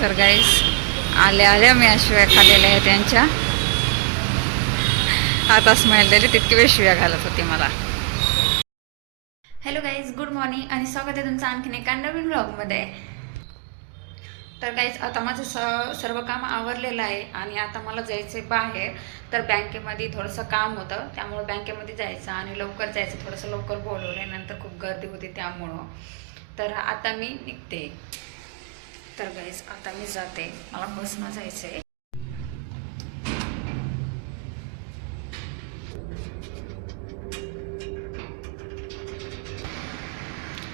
तर गाईस आल्या आल्या मी शिव्या खाल्लेल्या आहेत त्यांच्या. आता स्मेल दिली तितकी वेळ शिव्या घालत होती मला. हॅलो गाईज गुड मॉर्निंग आणि स्वागत आहे तुमचं आणखीन एका नवीन ब्लॉगमध्ये तर गाईज आता माझं स सर्व काम आवरलेलं आहे आणि आता मला जायचं आहे बाहेर. तर बँकेमध्ये थोडंसं काम होतं त्यामुळं बँकेमध्ये जायचं आणि लवकर जायचं थोडंसं लवकर बोलवलं नंतर खूप गर्दी होती त्यामुळं. तर आता मी निघते. तर गाईज आता मी जाते. मला बसनं जायचं आहे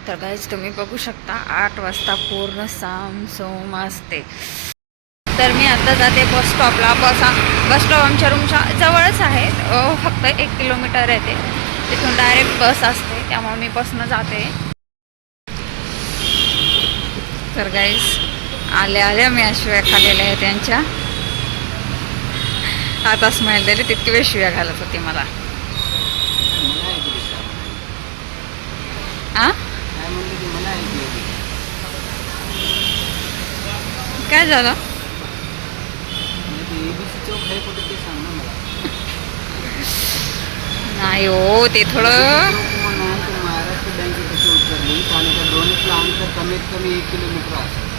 तर गाईज तुम्ही बघू शकता आठ वाजता पूर्ण साम सोम असते. तर मी आता जाते बस स्टॉपला बस बस स्टॉप आमच्या रूमच्या जवळच आहे. फक्त एक किलोमीटर आहे ते. तिथून डायरेक्ट बस असते. त्यामुळे मी बसनं जाते. तर गाईज आल्या आल्या. मी शिव्या खाल्लेल्या आहे त्यांच्या. आता स्मेल दिली तितकी वेळ शिव्या घालत होती मला. आ? काय काय झालं? आहे कुठे ते सांग नाही. हो ते थोडं महाराष्ट्र बँकेचं कमीत कमी एक किलोमीटर असतं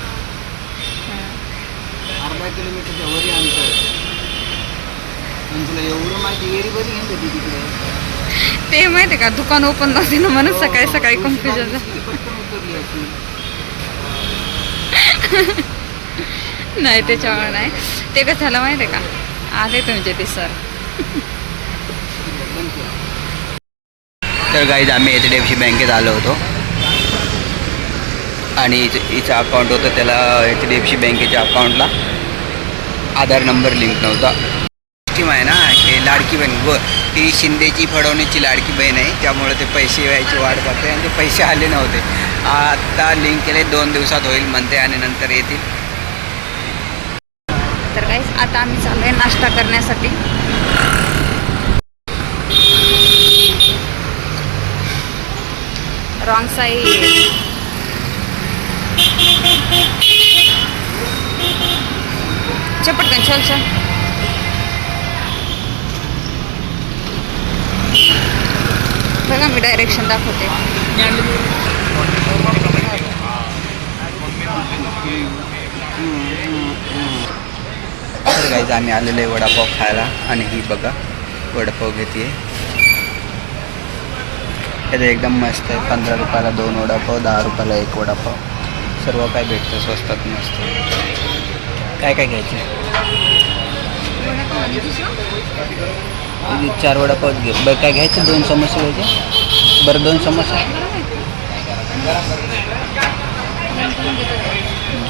अर्धा किलोमीटरच्या वरी अंतर. तुला एवढं माहिती एरी बरी घेऊन होती तिकडे? ते माहिती का? दुकान ओपन नव्हते ना म्हणून सकाळी सकाळी कन्फ्युजन किती पटकन उतरली अशी. नाही त्याच्यामुळे नाही. ते कसं झालं माहिती आहे का? आले तुमचे ते सर तर गाईज आम्ही एच डी एफ सी बँकेत आलो होतो. आणि हिचं हिचं अकाउंट होतं त्याला एच डी एफ सी बँकेच्या अकाउंटला आधार नंबर लिंक नव्हता. स्कीम आहे ना हे लाडकी बहीण. व ती शिंदेची फडवणीची लाडकी बहीण आहे. त्यामुळे ते पैसे यायची वाट पाहते आणि ते पैसे आले नव्हते. आता लिंक केले दोन दिवसात होईल म्हणते आणि नंतर येतील. तर काहीच आता आम्ही चाललोय नाश्ता करण्यासाठी. रॉंग चल पटकन चल चल बघा मी डायरेक्शन दाखवते तर आम्ही आलेलो आहे वडापाव खायला. आणि ही बघा वडापाव घेते त्याचं एकदम मस्त आहे. पंधरा रुपयाला दोन वडापाव दहा रुपयाला एक वडापाव. सर्व काय भेटतं स्वस्तात मस्त. काय काय घ्यायचे? चार वडापाव घे. बरं काय घ्यायचे? दोन समोसे घ्यायचे? बरं दोन समोसे.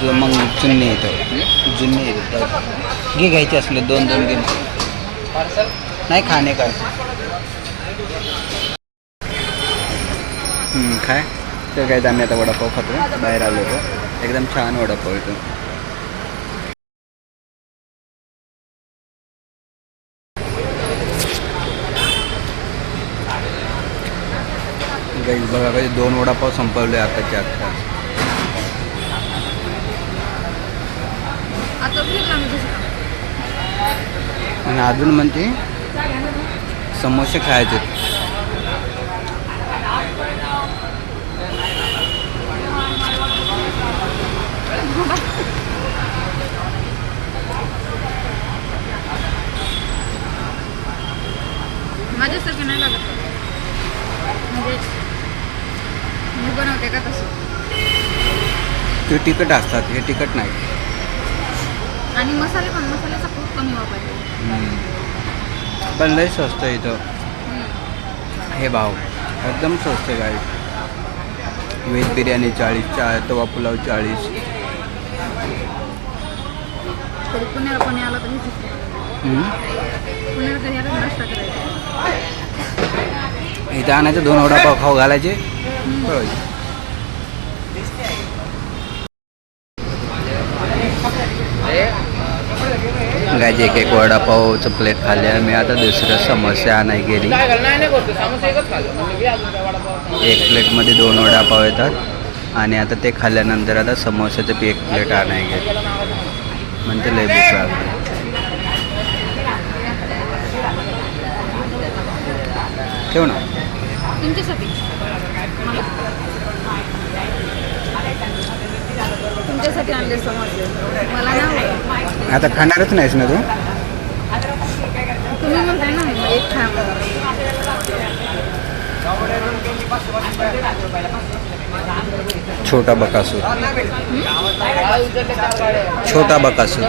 जो मग चुन्नी येतो जुन्ने येतो घे घ्यायचे असले दोन दोन घे. नाही खाणे काय काय तर काय आम्ही आता वडापाव खातो बाहेर आलो होतो. एकदम छान वडापाव येतो गाईज बघा कधी दोन वडापाव संपवले आताच्या आत्ता. आणि अजून म्हणते समोसे खायचे माझ्यासारखे नाही लागत म्हणजे मी बनवते का तसं? ते तिखट असतात हे तिखट नाही. आणि मसाले पण मसाल्याचा खूप कमी वापरते पण लय स्वस्त आहे इथं. हे भाव एकदम स्वस्त आहे गाडी व्हेज बिर्याणी चाळीस चा तवा पुलाव चाळीस. पुण्याला पुण्याला कधी नाश्ता करायचा इथं आणायचं दोन वडापाव खाऊ घालायचे. पळवायचे. गायचे एक एक वडापावचं प्लेट खाल्ले मी आता दुसरं समस्या आणाय गेली. एक प्लेटमध्ये दोन वडापाव येतात. आणि आता ते खाल्ल्यानंतर आता समोसाचं पी एक प्लेट आणायचे म्हणते लय भूक लागली. ठेव ना तुमच्यासाठी मला तुमच्यासाठी आणले समोसे. मला ना आता खाणारच नाहीस ना तू? तुम्ही म्हणताय ना मग एक खा. छोटा बकासूर. छोटा बकासूर.